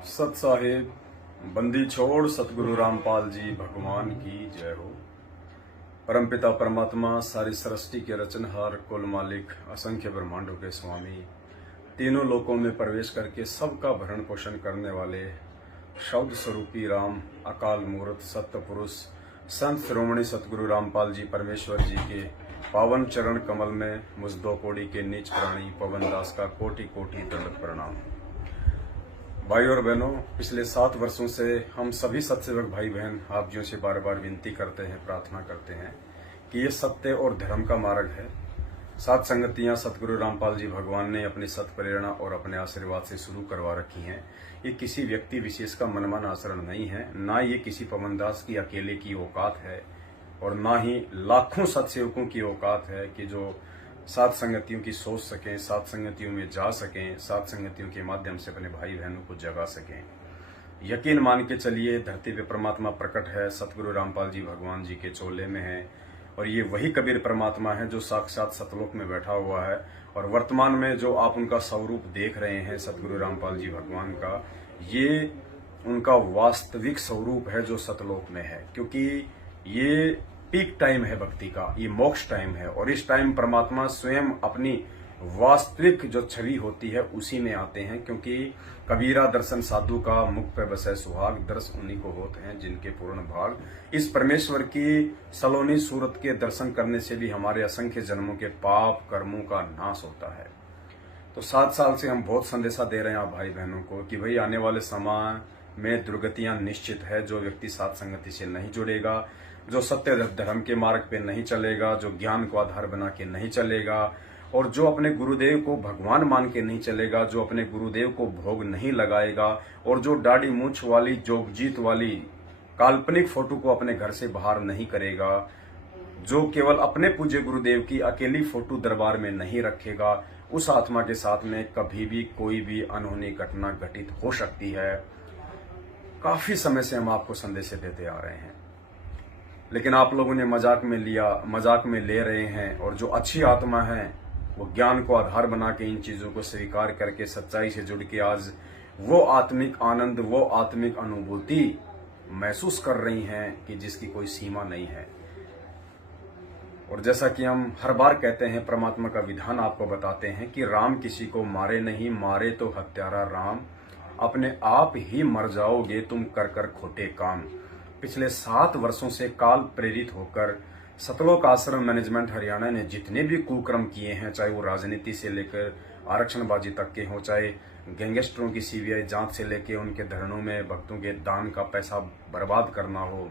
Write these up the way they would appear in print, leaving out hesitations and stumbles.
सत साहिब बंदी छोड़ सतगुरु रामपाल जी भगवान की जय हो। परमपिता परमात्मा सारी सृष्टि के रचनहार, कुल मालिक, असंख्य ब्रह्मांडों के स्वामी, तीनों लोकों में प्रवेश करके सबका भरण पोषण करने वाले शब्द स्वरूपी राम, अकाल मूर्त, सत्य पुरुष, संत शिरोमणि सतगुरु रामपाल जी परमेश्वर जी के पावन चरण कमल में मुझ दो कोड़ी के नीच प्राणी पवन दास का कोटि कोटि दंडवत प्रणाम। भाई और बहनों, पिछले 7 वर्षों से हम सभी सत्सेवक भाई बहन आप जियों से बार बार विनती करते हैं, प्रार्थना करते हैं कि ये सत्य और धर्म का मार्ग है। 7 संगतियां सतगुरु रामपाल जी भगवान ने अपनी सत प्रेरणा और अपने आशीर्वाद से शुरू करवा रखी हैं। ये किसी व्यक्ति विशेष का मनमान आचरण नहीं है, ना ये किसी पवनदास की अकेले की औकात है और ना ही लाखों सत्सेवकों की औकात है कि जो 7 संगतियों की सोच सकें, 7 संगतियों में जा सकें, 7 संगतियों के माध्यम से अपने भाई बहनों को जगा सकें। यकीन मान के चलिए, धरती पे परमात्मा प्रकट है, सतगुरु रामपाल जी भगवान जी के चोले में है और ये वही कबीर परमात्मा है जो साक्षात सतलोक में बैठा हुआ है। और वर्तमान में जो आप उनका स्वरूप देख रहे हैं सतगुरु रामपाल जी भगवान का, ये उनका वास्तविक स्वरूप है जो सतलोक में है, क्योंकि ये पीक टाइम है भक्ति का, ये मोक्ष टाइम है और इस टाइम परमात्मा स्वयं अपनी वास्तविक जो छवि होती है उसी में आते हैं। क्योंकि कबीरा दर्शन साधु का, मुख पे बसे सुहाग, दर्श उन्हीं को होते हैं जिनके पूर्ण भाग। इस परमेश्वर की सलोनी सूरत के दर्शन करने से भी हमारे असंख्य जन्मों के पाप कर्मों का नाश होता है। तो 7 साल से हम बहुत संदेशा दे रहे हैं आप भाई बहनों को कि भाई आने वाले समय में दुर्गतियां निश्चित है। जो व्यक्ति 7 संगति से नहीं जुड़ेगा, जो सत्य धर्म के मार्ग पे नहीं चलेगा, जो ज्ञान को आधार बना के नहीं चलेगा और जो अपने गुरुदेव को भगवान मान के नहीं चलेगा, जो अपने गुरुदेव को भोग नहीं लगाएगा और जो दाढ़ी मूंछ वाली, जोगजीत वाली काल्पनिक फोटो को अपने घर से बाहर नहीं करेगा, जो केवल अपने पूज्य गुरुदेव की अकेली फोटो दरबार में नहीं रखेगा, उस आत्मा के साथ में कभी भी कोई भी अनहोनी घटना घटित हो सकती है। काफी समय से हम आपको संदेश देते आ रहे हैं, लेकिन आप लोगों ने मजाक में लिया, मजाक में ले रहे हैं। और जो अच्छी आत्मा है वो ज्ञान को आधार बना के इन चीजों को स्वीकार करके सच्चाई से जुड़ के आज वो आत्मिक आनंद, वो आत्मिक अनुभूति महसूस कर रही हैं कि जिसकी कोई सीमा नहीं है। और जैसा कि हम हर बार कहते हैं, परमात्मा का विधान आपको बताते हैं कि राम किसी को मारे नहीं, मारे तो हत्यारा राम, अपने आप ही मर जाओगे तुम कर कर खोटे काम। पिछले 7 वर्षों से काल प्रेरित होकर सतलोक आश्रम मैनेजमेंट हरियाणा ने जितने भी कुकर्म किए हैं, चाहे वो राजनीति से लेकर आरक्षणबाजी तक के हों, चाहे गैंगस्टरों की सीबीआई जांच से लेकर उनके धरनों में भक्तों के दान का पैसा बर्बाद करना हो,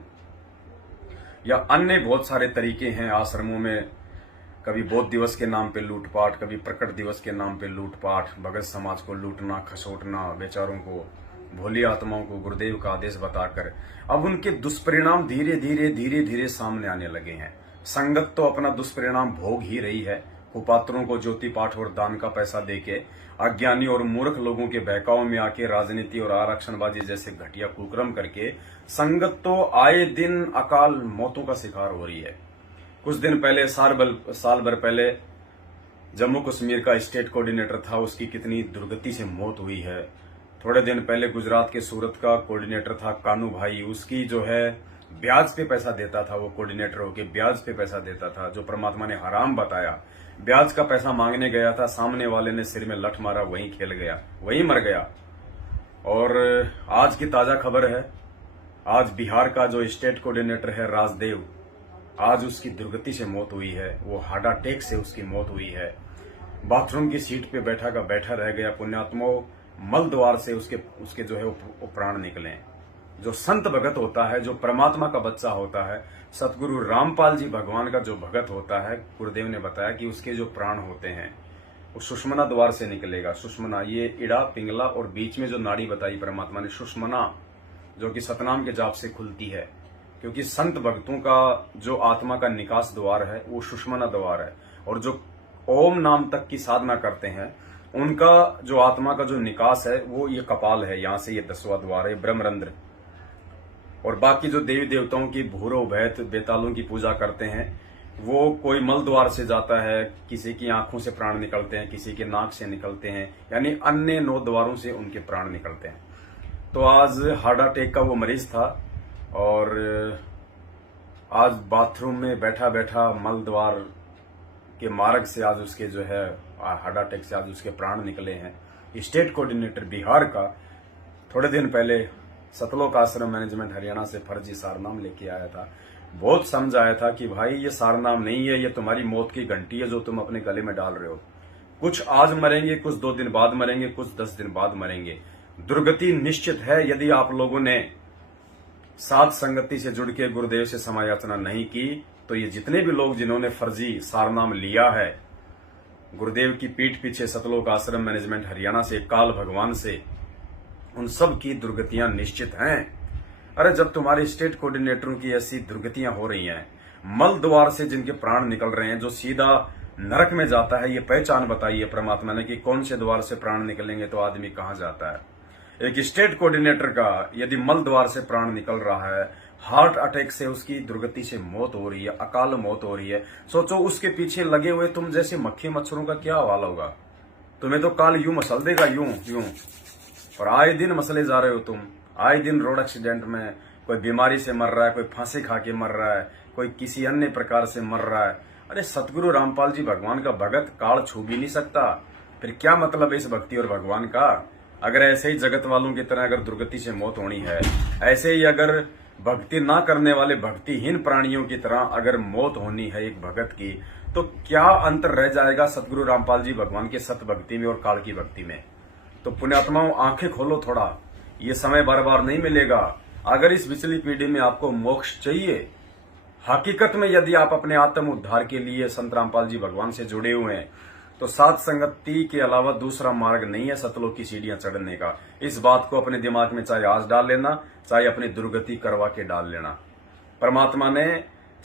या अन्य बहुत सारे तरीके हैं आश्रमों में। कभी बौद्ध दिवस के नाम पे लूटपाट, कभी प्रकट दिवस के नाम पे लूटपाट, भगत समाज को लूटना, खसोटना, बेचारों को, भोली आत्माओं को गुरुदेव का आदेश बताकर अब उनके दुष्परिणाम धीरे धीरे सामने आने लगे हैं। संगत तो अपना दुष्परिणाम भोग ही रही है। कुपात्रों को ज्योति पाठ और दान का पैसा देके अज्ञानी और मूर्ख लोगों के बहकाव में आके राजनीति और आरक्षणबाजी जैसे घटिया कुकर्म करके संगत तो आए दिन अकाल मौतों का शिकार हो रही है। कुछ दिन पहले, साल भर पहले जम्मू कश्मीर का स्टेट कोऑर्डिनेटर था, उसकी कितनी दुर्गति से मौत हुई है। थोड़े दिन पहले गुजरात के सूरत का कोऑर्डिनेटर था कानू भाई, उसकी जो है ब्याज पे पैसा देता था, वो कोऑर्डिनेटर होके ब्याज पे पैसा देता था, जो परमात्मा ने हराम बताया। ब्याज का पैसा मांगने गया था, सामने वाले ने सिर में लठ मारा, वहीं खेल गया, वहीं मर गया। और आज की ताजा खबर है, आज बिहार का जो स्टेट कोऑर्डिनेटर है राजदेव, आज उसकी दुर्गति से मौत हुई है। वो हार्ट अटैक से उसकी मौत हुई है। बाथरूम की सीट पे बैठा का बैठा रह गया। पुण्यात्माओं, मल द्वार से उसके जो है वो प्राण निकले। जो संत भगत होता है, जो परमात्मा का बच्चा होता है, सतगुरु रामपाल जी भगवान का जो भगत होता है, गुरुदेव ने बताया कि उसके जो प्राण होते हैं वो सुषमना द्वार से निकलेगा। सुषमना, ये इड़ा, पिंगला और बीच में जो नाड़ी बताई परमात्मा ने, सुषमना, जो कि सतनाम के जाप से खुलती है। क्योंकि संत भक्तों का जो आत्मा का निकास द्वार है वो सुषमना द्वार है। और जो ओम नाम तक की साधना करते हैं उनका जो आत्मा का जो निकास है वो ये कपाल है, यहां से ये 10वां द्वार है, ब्रह्मरंध्र। और बाकी जो देवी देवताओं की भूरो भैत बेतालों की पूजा करते हैं, वो कोई मल द्वार से जाता है, किसी की आंखों से प्राण निकलते हैं, किसी के नाक से निकलते हैं, यानी अन्य 9 द्वारों से उनके प्राण निकलते हैं। तो आज हार्ट अटैक का वो मरीज था और आज बाथरूम में बैठा बैठा मल द्वार के मार्ग से आज उसके जो है हार्ट अटैक से आज उसके प्राण निकले हैं। स्टेट कोऑर्डिनेटर बिहार का थोड़े दिन पहले सतलोक आश्रम मैनेजमेंट हरियाणा से फर्जी सारनाम लेके आया था। बहुत समझ आया था कि भाई ये सारनाम नहीं है, ये तुम्हारी मौत की घंटी है जो तुम अपने गले में डाल रहे हो। कुछ आज मरेंगे, कुछ 2 दिन बाद मरेंगे, कुछ 10 दिन बाद मरेंगे। दुर्गति निश्चित है यदि आप लोगों ने साध संगति से जुड़ के गुरुदेव से समायाचना नहीं की। तो ये जितने भी लोग जिन्होंने फर्जी सारनाम लिया है गुरुदेव की पीठ पीछे सतलोक आश्रम मैनेजमेंट हरियाणा से, काल भगवान से, उन सब की दुर्गतियां निश्चित हैं। अरे जब तुम्हारे स्टेट कोऑर्डिनेटरों की ऐसी दुर्गतियां हो रही हैं, मल द्वार से जिनके प्राण निकल रहे हैं, जो सीधा नरक में जाता है, ये पहचान बताइए परमात्मा ने कि कौन से द्वार से प्राण निकलेंगे तो आदमी कहां जाता है। एक स्टेट कोऑर्डिनेटर का यदि मल द्वार से प्राण निकल रहा है, हार्ट अटैक से उसकी दुर्गति से मौत हो रही है, अकाल मौत हो रही है, सोचो उसके पीछे लगे हुए तुम जैसे मक्खी मच्छरों का क्या हाल होगा। तुम्हें तो काल यूं मसल देगा, यूं यूं। और आए दिन मसले जा रहे हो तुम। आए दिन रोड एक्सीडेंट में कोई बीमारी से मर रहा है, कोई फांसी खा के मर रहा है, कोई किसी अन्य प्रकार से मर रहा है। अरे सतगुरु रामपाल जी भगवान का भगत काल छू भी नहीं सकता, फिर क्या मतलब है इस भक्ति और भगवान का। अगर ऐसे ही जगत वालों की तरह अगर दुर्गति से मौत होनी है, ऐसे ही अगर भक्ति ना करने वाले भक्तिहीन प्राणियों की तरह अगर मौत होनी है एक भगत की, तो क्या अंतर रह जाएगा सतगुरु रामपाल जी भगवान के सत भक्ति में और काल की भक्ति में। तो पुण्यात्माओं आंखें खोलो थोड़ा, ये समय बार बार नहीं मिलेगा। अगर इस पिछली पीढ़ी में आपको मोक्ष चाहिए, हकीकत में यदि आप अपने आत्म उद्धार के लिए संत रामपाल जी भगवान से जुड़े हुए हैं, तो साध संगति के अलावा दूसरा मार्ग नहीं है सतलोक की सीढ़ियां चढ़ने का। इस बात को अपने दिमाग में चाहे आज डाल लेना, चाहे अपनी दुर्गति करवा के डाल लेना। परमात्मा ने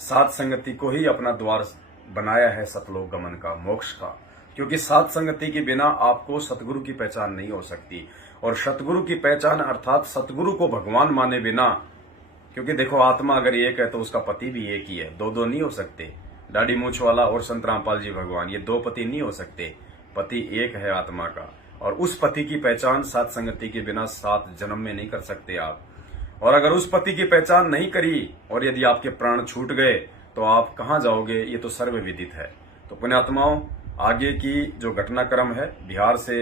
साध संगति को ही अपना द्वार बनाया है सतलोक गमन का, मोक्ष का। क्योंकि साध संगति के बिना आपको सतगुरु की पहचान नहीं हो सकती। और सतगुरु की पहचान अर्थात सतगुरु को भगवान माने बिना, क्योंकि देखो आत्मा अगर एक है तो उसका पति भी एक ही है, दो नहीं हो सकते। दाढ़ी मूछ वाला और संत रामपाल जी भगवान, ये 2 पति नहीं हो सकते। पति एक है आत्मा का, और उस पति की पहचान साध संगति के बिना 7 जन्म में नहीं कर सकते आप। और अगर उस पति की पहचान नहीं करी और यदि आपके प्राण छूट गए तो आप कहां जाओगे, ये तो सर्वविदित है। तो पुण्यात्माओं, आगे की जो घटनाक्रम है, बिहार से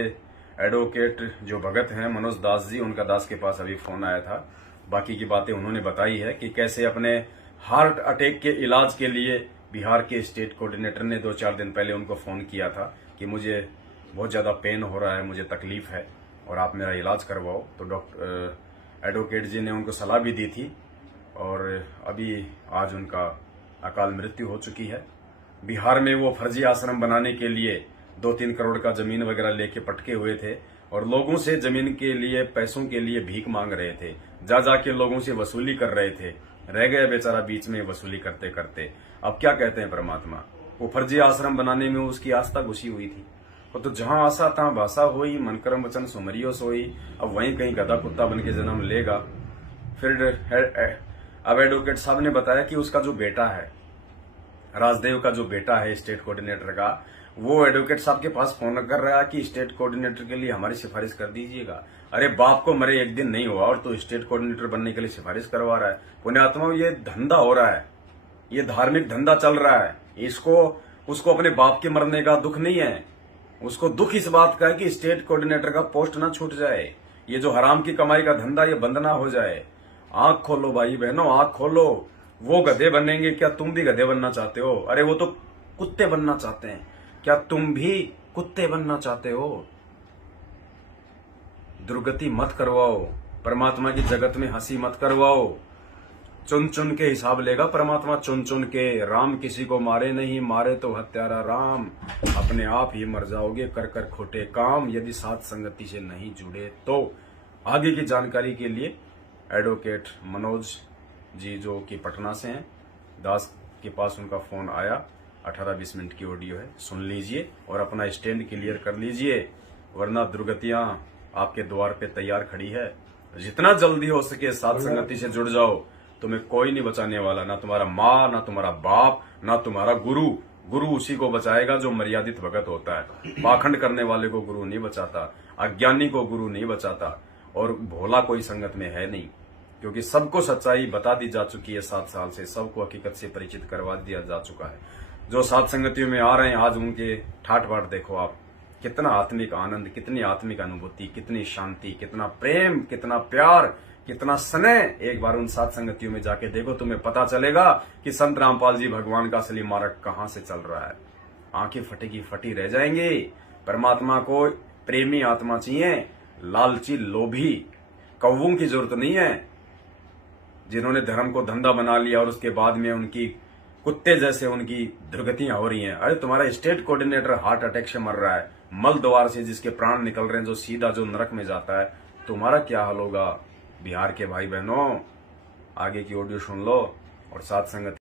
एडवोकेट जो भगत हैं मनोज दास जी, उनका दास के पास अभी फोन आया था। बाकी की बातें उन्होंने बताई है कि कैसे अपने हार्ट अटैक के इलाज के लिए बिहार के स्टेट कोऑर्डिनेटर ने 2-4 दिन पहले उनको फोन किया था कि मुझे बहुत ज्यादा पेन हो रहा है, मुझे तकलीफ है और आप मेरा इलाज करवाओ। तो डॉक्टर एडवोकेट जी ने उनको सलाह भी दी थी और अभी आज उनका अकाल मृत्यु हो चुकी है। बिहार में वो फर्जी आश्रम बनाने के लिए 2-3 करोड़ का जमीन वगैरह लेके पटके हुए थे और लोगों से जमीन के लिए, पैसों के लिए भीख मांग रहे थे। जा जाके लोगों से वसूली कर रहे थे। रह गया बेचारा बीच में वसूली करते करते। अब क्या कहते हैं परमात्मा, वो फर्जी आश्रम बनाने में उसकी आस्था घुसी हुई थी। वो तो जहां आशा तहां भाषा हुई, मन कर्म वचन सुमरियो सोई। अब वहीं कहीं गधा कुत्ता बन के जन्म लेगा। फिर अब एडवोकेट साहब ने बताया कि उसका जो बेटा है, राजदेव का जो बेटा है स्टेट कोऑर्डिनेटर का, वो एडवोकेट साहब के पास फोन कर रहा है कि स्टेट कोऑर्डिनेटर के लिए हमारी सिफारिश कर दीजिएगा। अरे बाप को मरे एक दिन नहीं हुआ और तो स्टेट कोऑर्डिनेटर बनने के लिए सिफारिश करवा रहा है। पुण्यात्माओं, ये धंधा हो रहा है, ये धार्मिक धंधा चल रहा है। उसको अपने बाप के मरने का दुख नहीं है, उसको दुख इस बात का है कि स्टेट कोऑर्डिनेटर का पोस्ट ना छूट जाए। ये जो हराम की कमाई का धंधा ये बंद ना हो जाए। आंख खोलो भाई बहनों, आंख खोलो। वो गधे बनेंगे, क्या तुम भी गधे बनना चाहते हो? अरे वो तो कुत्ते बनना चाहते हैं, क्या तुम भी कुत्ते बनना चाहते हो? दुर्गति मत करवाओ, परमात्मा की जगत में हंसी मत करवाओ। चुन चुन के हिसाब लेगा परमात्मा, चुन चुन के। राम किसी को मारे नहीं, मारे तो हत्यारा राम। अपने आप ही मर जाओगे कर कर खोटे काम, यदि साध संगति से नहीं जुड़े तो। आगे की जानकारी के लिए एडवोकेट मनोज जी जो कि पटना से हैं, दास के पास उनका फोन आया, 18-20 मिनट की ऑडियो है, सुन लीजिए और अपना स्टैंड क्लियर कर लीजिए, वरना दुर्गतियां आपके द्वार पे तैयार खड़ी है। जितना जल्दी हो सके साध संगति से जुड़ जाओ, तुम्हें कोई नहीं बचाने वाला, ना तुम्हारा माँ, ना तुम्हारा बाप, ना तुम्हारा गुरु। गुरु उसी को बचाएगा जो मर्यादित भगत होता है। पाखंड करने वाले को गुरु नहीं बचाता, अज्ञानी को गुरु नहीं बचाता। और भोला कोई संगत में है नहीं, क्योंकि सबको सच्चाई बता दी जा चुकी है। 7 साल से सबको हकीकत से परिचित करवा दिया जा चुका है। जो सात संगतियों में आ रहे हैं आज उनके ठाट बाट देखो आप, कितना आत्मिक आनंद, कितनी आत्मिक अनुभूति, कितनी शांति, कितना प्रेम, कितना प्यार, कितना स्नेह। एक बार उन सात संगतियों में जाके देखो, तुम्हें पता चलेगा कि संत रामपाल जी भगवान का असली मार्ग कहां से चल रहा है। आंखें फटेगी फटी रह जाएंगी। परमात्मा को प्रेमी आत्मा चाहिए, लालची लोभी कौवों की जरूरत नहीं है, जिन्होंने धर्म को धंधा बना लिया और उसके बाद में उनकी कुत्ते जैसे उनकी दुर्गतियां हो रही हैं। अरे तुम्हारा स्टेट कोऑर्डिनेटर हार्ट अटैक से मर रहा है, मल द्वार से जिसके प्राण निकल रहे हैं, जो सीधा जो नरक में जाता है, तुम्हारा क्या हाल होगा। बिहार के भाई बहनों, आगे की ऑडियो सुन लो और साथ संगत